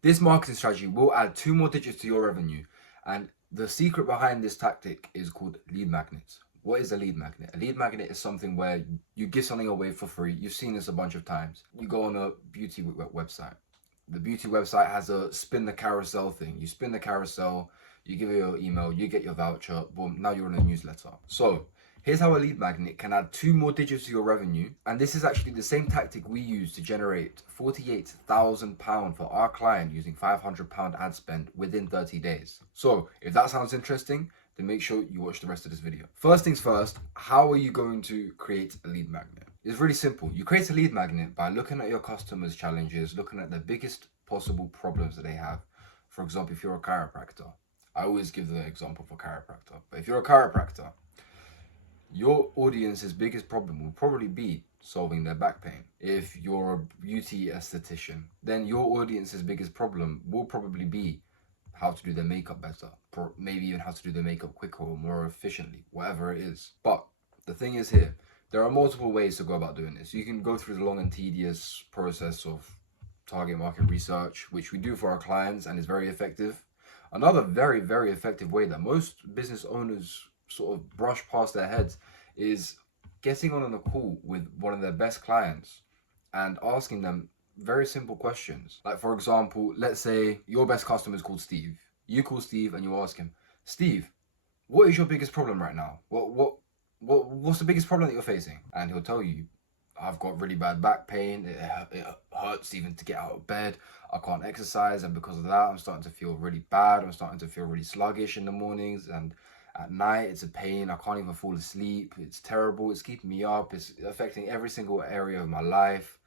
This marketing strategy will add 2 more digits to your revenue, and the secret behind this tactic is called lead magnets. What is a lead magnet? A lead magnet is something where you give something away for free. You've seen this a bunch of times. You go on a beauty website. The beauty website has a spin the carousel thing. You spin the carousel, you give your email, you get your voucher, boom, now you're on a newsletter. So here's how a lead magnet can add 2 more digits to your revenue. And this is actually the same tactic we use to generate £48,000 for our client using £500 ad spend within 30 days. So if that sounds interesting, then make sure you watch the rest of this video. First things first, how are you going to create a lead magnet? It's really simple. You create a lead magnet by looking at your customers' challenges, looking at the biggest possible problems that they have. For example, if you're a chiropractor, I always give the example for chiropractor, but if you're a chiropractor, your audience's biggest problem will probably be solving their back pain. If you're a beauty esthetician, then your audience's biggest problem will probably be how to do their makeup better, maybe even how to do their makeup quicker or more efficiently, whatever it is. But the thing is here, there are multiple ways to go about doing this. You can go through the long and tedious process of target market research, which we do for our clients and is very effective. Another very, very effective way that most business owners sort of brush past their heads is getting on a call with one of their best clients and asking them very simple questions. Like, for example, let's say your best customer is called Steve. You call Steve and you ask him, Steve, what is your biggest problem right now? What's the biggest problem that you're facing? And he'll tell you, I've got really bad back pain. It hurts even to get out of bed. I can't exercise, and because of that, I'm starting to feel really bad. I'm starting to feel really sluggish in the mornings, and at night it's a pain. I can't even fall asleep. It's terrible. It's keeping me up. It's affecting every single area of my life,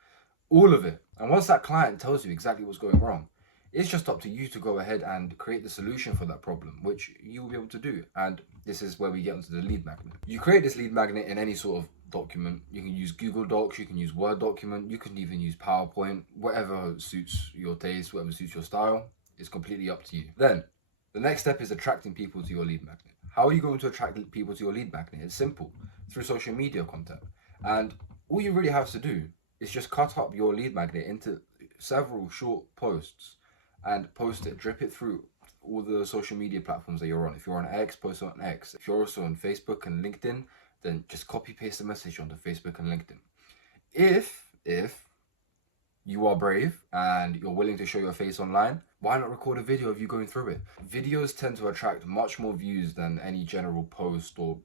all of it. And once that client tells you exactly what's going wrong, it's just up to you to go ahead and create the solution for that problem, which you will be able to do. And this is where we get onto the lead magnet. You create this lead magnet in any sort of document. You can use Google Docs, you can use Word document, you can even use PowerPoint, whatever suits your taste, whatever suits your style. It's completely up to you. Then the next step is attracting people to your lead magnet. How are you going to attract people to your lead magnet? It's simple, through social media content. And all you really have to do is just cut up your lead magnet into several short posts and post it, drip it through all the social media platforms that you're on. If you're on X, post it on X. If you're also on Facebook and LinkedIn, then just copy paste the message onto Facebook and LinkedIn. If you are brave and you're willing to show your face online, why not record a video of you going through it? Videos tend to attract much more views than any general post or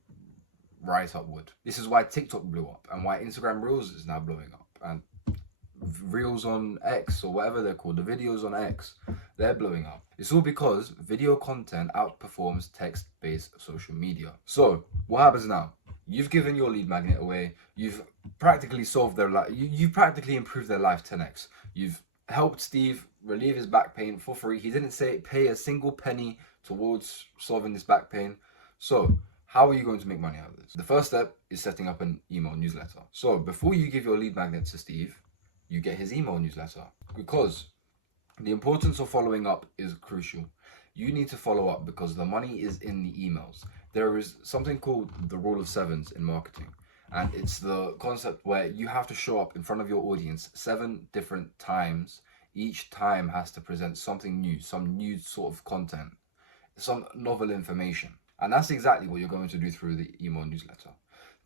write-up would. This is why TikTok blew up and why Instagram Reels is now blowing up, and Reels on X, or whatever they're called, the videos on X, they're blowing up. It's all because video content outperforms text-based social media. So what happens now? You've given your lead magnet away. You've practically solved their life. You practically improved their life 10x. You've helped Steve relieve his back pain for free. He didn't pay a single penny towards solving this back pain. So how are you going to make money out of this? The first step is setting up an email newsletter. So before you give your lead magnet to Steve, you get his email newsletter, because the importance of following up is crucial. You need to follow up because the money is in the emails. There is something called the rule of sevens in marketing. And it's the concept where you have to show up in front of your audience 7 different times. Each time has to present something new, some new sort of content, some novel information. And that's exactly what you're going to do through the email newsletter.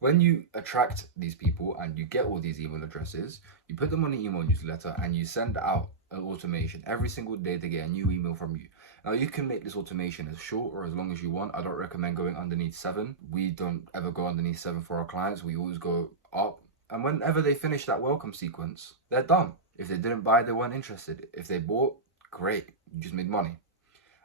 When you attract these people and you get all these email addresses, you put them on the email newsletter and you send out an automation every single day to get a new email from you. Now, you can make this automation as short or as long as you want. I don't recommend going underneath 7. We don't ever go underneath 7 for our clients. We always go up. And whenever they finish that welcome sequence, they're done. If they didn't buy, they weren't interested. If they bought, great, you just made money.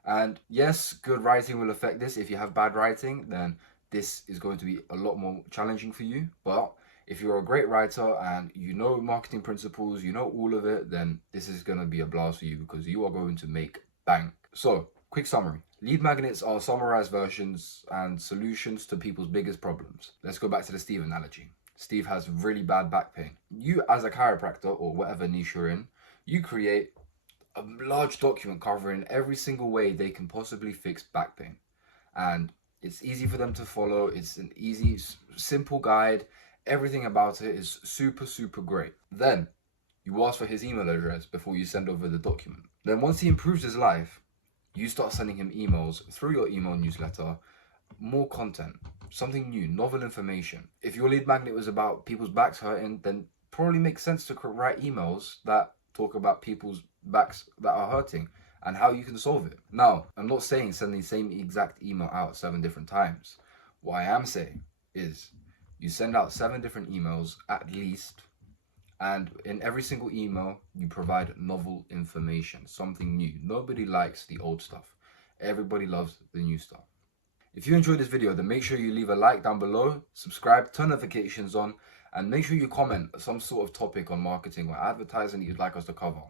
And yes, good writing will affect this. If you have bad writing, then this is going to be a lot more challenging for you. But if you're a great writer and you know marketing principles, you know all of it, then this is going to be a blast for you because you are going to make bank. So, quick summary. Lead magnets are summarized versions and solutions to people's biggest problems. Let's go back to the Steve analogy. Steve has really bad back pain. You, as a chiropractor or whatever niche you're in, you create a large document covering every single way they can possibly fix back pain. And it's easy for them to follow. It's an easy, simple guide. Everything about it is super, super great. Then you ask for his email address before you send over the document. Then once he improves his life, you start sending him emails through your email newsletter, more content, something new, novel information. If your lead magnet was about people's backs hurting, then probably makes sense to write emails that talk about people's backs that are hurting and how you can solve it. Now, I'm not saying send the same exact email out 7 different times. What I am saying is you send out 7 different emails at least, and in every single email, you provide novel information, something new. Nobody likes the old stuff. Everybody loves the new stuff. If you enjoyed this video, then make sure you leave a like down below, subscribe, turn notifications on, and make sure you comment some sort of topic on marketing or advertising that you'd like us to cover.